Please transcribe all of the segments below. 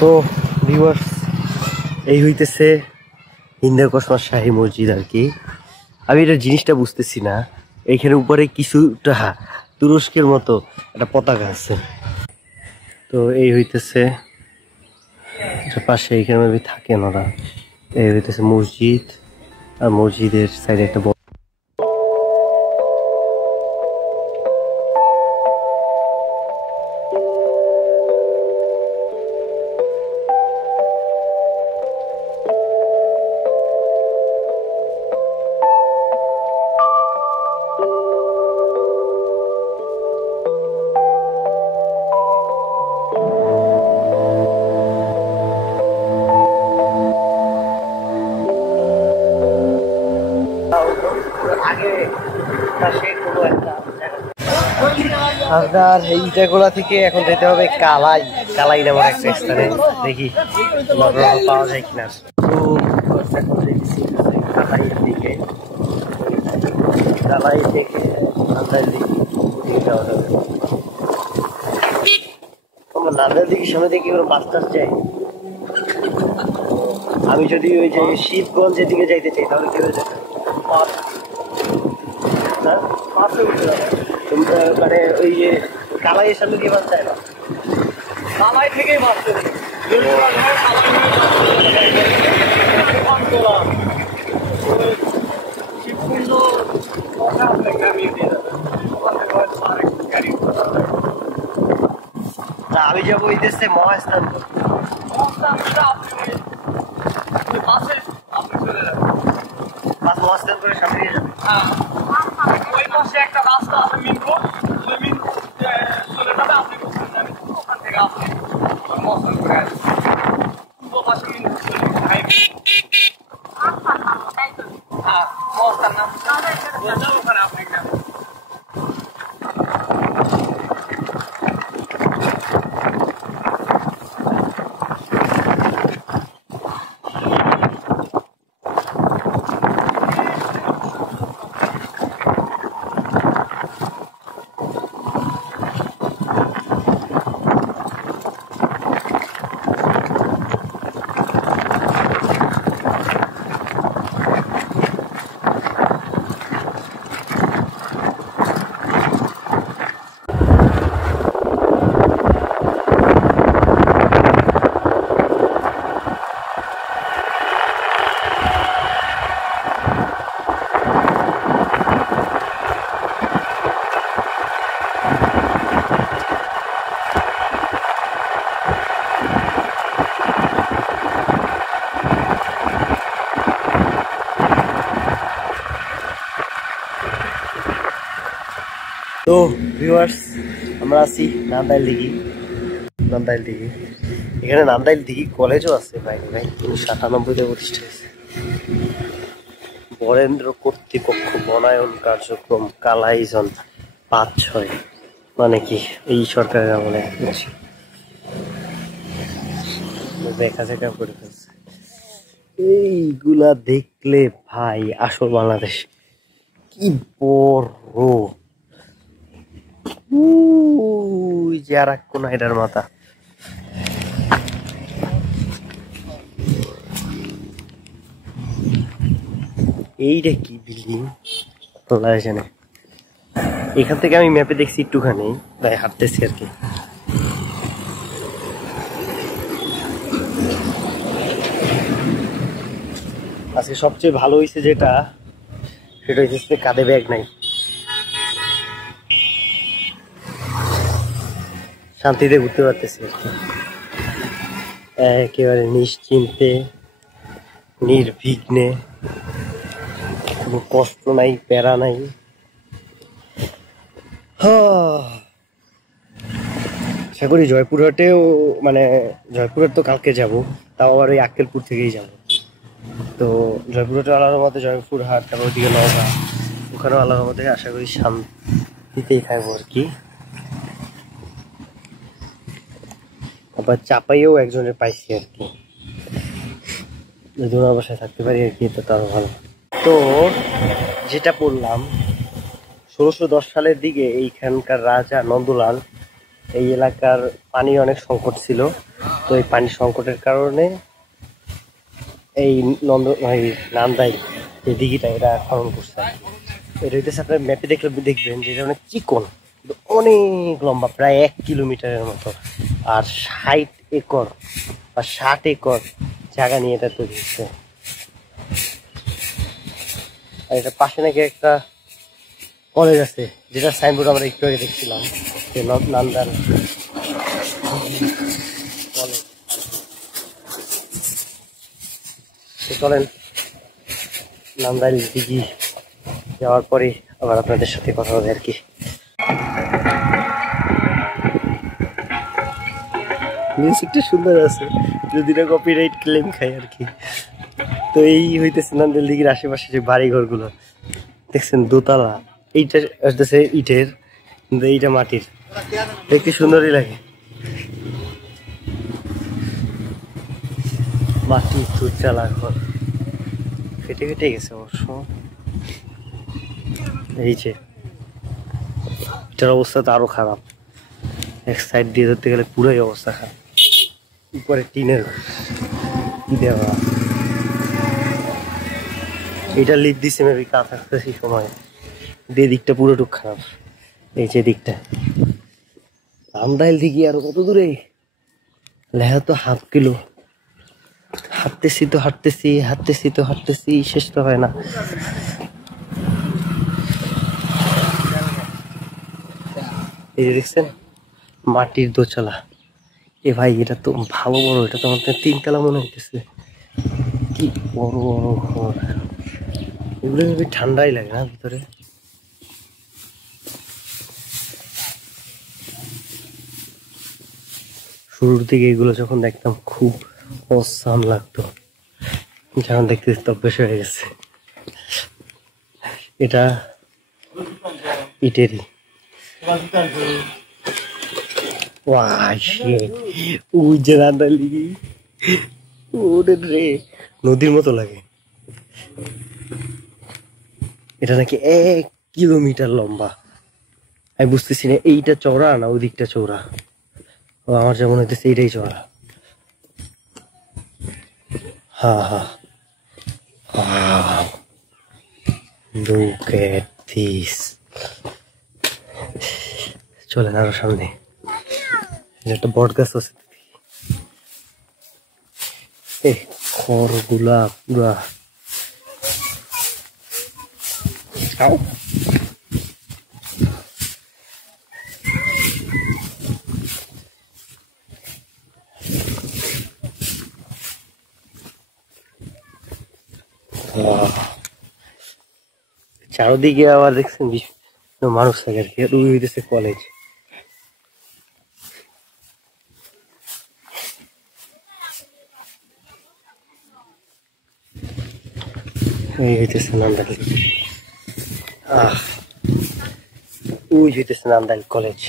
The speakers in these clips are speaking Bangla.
তো ভিউয়ার্স, এই হইতেছে হিন্দু কসমা শাহী মসজিদ আর কি। আমি এটা জিনিসটা বুঝতেছি না, এইখানে উপরে কিছুটা তুরস্কের মতো একটা পতাকা আছে। তো এই হইতেছে পাশে, এইখানে থাকেন ওরা। এই হইতেছে মসজিদ, আর মসজিদের সাইডে একটা আপনার এই ইটাগোলা থেকে এখন যেতে হবে কালাই। কালাই নামের একটা স্থানে, দেখি পাওয়া যায় কিনা। তো এখন কালাইয়ের দিকে, কালাই থেকে নান্দাইল দিকে যাওয়া যাবে। নান্দাইল দিকে সামনে দিকে কোনো বাস টাস যায়। আমি যদি ওই যে শিবগঞ্জের দিকে যাইতে চাই তাহলে কি হয়ে যাবে? মানে ওই যে কালাইয়ের সামনে দিয়ে বাস যায় না, কালাই থেকেই বাস চলে। আমি যাবো ওই দেশে মহাস্থান, মহাস্থান করে সামনে দিয়ে যাবে। ওই পাশে একটা রাস্তা আছে মেন রোড, ওই মেন রোড চলে যাবে। আপনি ওখান থেকে আপনি মহাস্থান করে আসবেন। পূর্ব পাশে মেন রোড চলে যাবে। হ্যাঁ, মহাস্থান নাম ওখানে আপনি যাবেন। তো ভিউয়ার্স, আমরা আছি নান্দাইল দিঘি। নান্দাইল দিঘি, এখানে নান্দাইল দিঘি কলেজও আছে ভাই। 1998-তে প্রতিষ্ঠা হয়েছে। বরেন্দ্র কর্তৃপক্ষ বনায়ন কার্যক্রম কালাই জন 5-6, মানে কি এই সরকারের আমলে দেখা দেখা করে ফেলছে। এইগুলা দেখলে ভাই আসল বাংলাদেশ কি বড়। আর এক কোন এটার মাথা। এইটা কি বিল্ডিং জানে। এখান থেকে আমি ম্যাপে দেখছি একটুখানি, তাই হাঁটতেছি আর কি। আজকে সবচেয়ে ভালো হয়েছে যেটা, সেটা হচ্ছে কাঁধে ব্যাগ নাই, শান্তিতে ঘুরতে পারতেছি আর কি। একেবারে নিশ্চিন্তে, নির্বিঘ্নে, কোনো কষ্ট নাই, প্যারা নাই। আশা করি জয়পুরহাটেও, মানে জয়পুরহাট তো কালকে যাব, তাও আবার ওই আক্কেলপুর থেকেই যাব। তো জয়পুরহাটে আলাদা মতে জয়পুরহাট, তারপর ওদিকে নওগাঁ, ওখানেও আলাদা মতে আশা করি শান্তিতেই থাকবো আর কি। আবার চাপাইয়েও একজনের পাইছি আর কি, যদি ওনার বাসায় থাকতে পারি আর কি, তো তারও ভালো। তো যেটা পড়লাম, 1610 সালের দিকে এইখানকার রাজা নন্দলাল এই এলাকার পানি অনেক সংকট ছিল, তো এই পানির সংকটের কারণে এই এই নান্দাই এই দিঘিটা এটা খনন করছে আর কি। এটা হইতেছে আপনার ম্যাপে দেখলে দেখবেন যে এটা অনেক চিকন, কিন্তু অনেক লম্বা, প্রায় 1 কিলোমিটারের মতো। আর 60 একর বা 60 একর জায়গা নিয়ে এটা তৈরি হচ্ছে। আর এটা পাশে নাকি একটা কলেজ আছে, যেটা সাইনবোর্ড আমরা একটু আগে দেখছিলাম, যে নান্দাল কলেজ। তো চলেন নান্দাইল দিঘি যাওয়ার পরে আবার আপনাদের সাথে কথা হবে আর কি। মিউজিকটা সুন্দর আছে, যদি না কপিরাইট ক্লেম খাই আর কি। তো এই হইতেছে নান্দাইল দিঘির আশেপাশে যে বাড়ি ঘরগুলো দেখছেন, দোতলা। এইটা আসতেছে ইটের, কিন্তু এইটা মাটির, দেখতে সুন্দরই লাগে। মাটি দোতলা ঘর ফেটে ফেটে গেছে অবশ্য। এই যে এটার অবস্থা তো আরো খারাপ, এক সাইড দিয়ে ধরতে গেলে পুরোই অবস্থা খারাপ। উপরে টিনের দেওয়া, এটা লিপ দিছে মেবি কাজ আসতেছি সময়, দিয়ে দিকটা পুরোটুক খারাপ। এই যে দিকটা নান্দাইল দিঘি আরো কত দূরে, লেহা তো 1/2 কিলো। হাঁটতেছি তো হাঁটতেছি, হাঁটতেছি তো হাঁটতেছি, শেষ তো হয় না। এই যে দেখছেন মাটির দোতলা, এ ভাই এটা তো ভালো বড়, এটা তো আমাদের 3 তলা মনে হইতেছে। কি বড় বড় ঘর, এগুলো ভেবে ঠান্ডাই লাগে না ভিতরে। শুরুর দিকে এগুলো যখন দেখতাম খুব অসাম লাগতো, যখন দেখতে দেখতে অভ্যেস হয়ে গেছে। এটা ইটেরই। ওই যে রান্দালি ওদের রে নদীর মতো লাগে। এটা নাকি 1 কিলোমিটার লম্বা। আমি বুঝতেছি না এইটা চওড়া না ওই দিকটা চওড়া। ও আমার যেমন হইতেছে এইটাই চওড়া। হ্যাঁ হ্যাঁ, look at this. চলেন আরো সামনে, একটা বট গাছ আছে, খড়গুলা পুরা। চারদিকে আবার দেখছেন মানুষ থাকে আর কি। ওই হইতেছে কলেজ। এই হইতেছে নান্দাইল, ওই হইতেছে নান্দাইল কলেজ।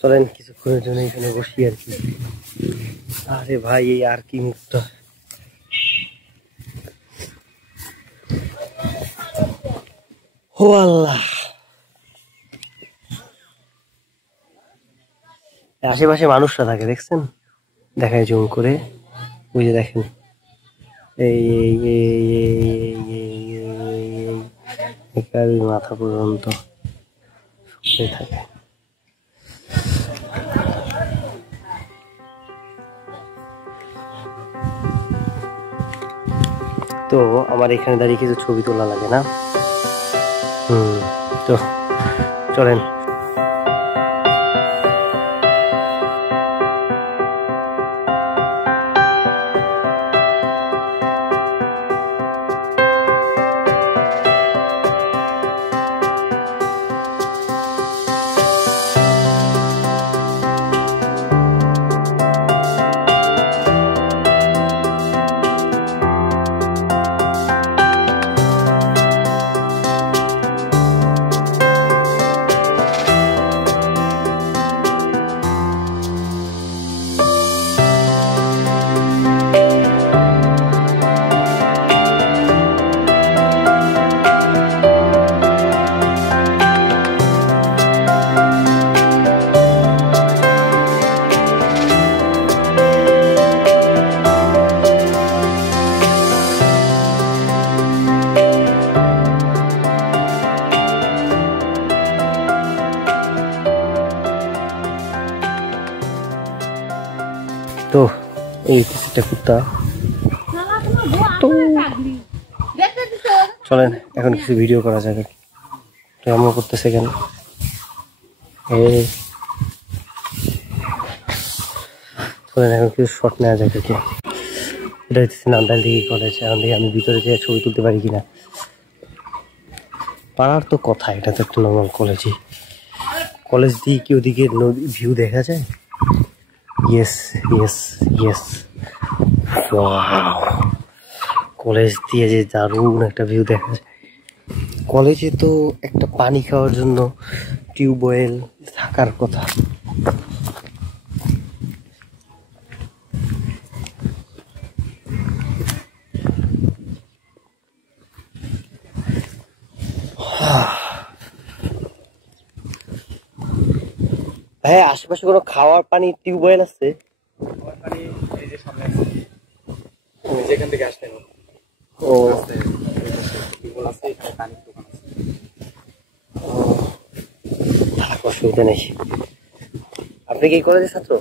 চলেন কিছুক্ষণের জন্য এখানে বসি আর কি। আরে ভাই এই আর কি মুখটা, ও আল্লাহ। আশেপাশে মানুষরা থাকে দেখছেন, দেখায় জুম করে, ওই যে দেখেন এই মাথা পর্যন্ত থাকে। তো আমার এখানে দাঁড়িয়ে কিছু ছবি তোলা লাগে না। তো চলেন। তো এই একটা কুত্তা। তো চলেন এখন কিছু ভিডিও করা যাবে। এমন করতেছে কেন? চলেন এখন কিছু শট নেওয়া যায় দেখি। এটা হচ্ছে নান্দাইলদিঘি কলেজ। এখন দেখি আমি ভিতরে যেয়ে ছবি তুলতে পারি কিনা। পাড়ার তো কথা, এটা তো একটা নর্মাল কলেজই। কলেজ দিয়ে কি ওদিকে নদী ভিউ দেখা যায়? ইয়েস ইয়েস ইয়েস, কলেজ দিয়ে যে দারুণ একটা ভিউ দেখা যায়। কলেজে তো একটা পানি খাওয়ার জন্য টিউবওয়েল থাকার কথা। হ্যাঁ, আশেপাশে কোনো খাওয়ার পানি টিউবওয়েল আছে? যেখান থেকে আসলেন ও অসুবিধা নেই। আপনি কি কলেজের ছাত্র?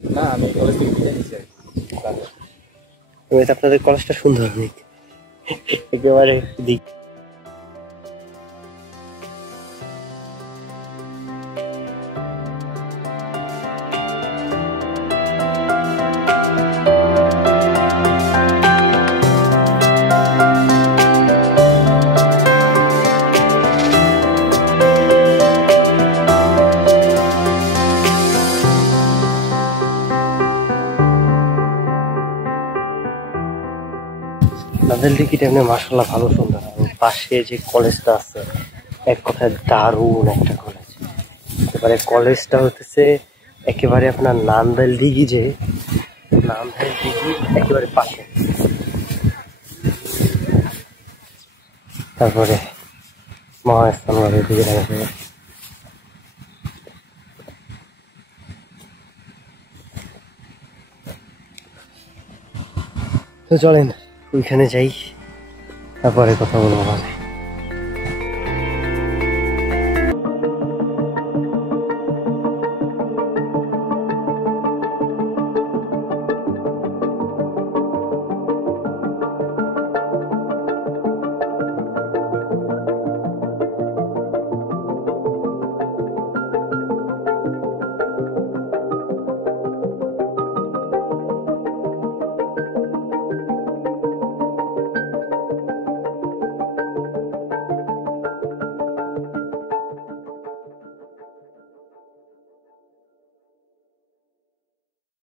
না, আমি কলেজ থেকে বিদায় নিচ্ছি। আপনাদের কলেজটা সুন্দর দিক, একেবারে দিক। নান্দাইলদিঘিটা এমনি মাশাআল্লাহ ভালো সুন্দর। পাশে যে কলেজটা আছে এক কথায় দারুণ একটা কলেজ। এবারে কলেজটা হতেছে একেবারে আপনার নান্দাইলদিঘি, যে নান্দাইলদিঘি একেবারে পাশে। তারপরে মহাস্থানগড়ের দিকে দেখা যাবে। তো চলেন ওইখানে যাই, তারপরে কথা বলবো।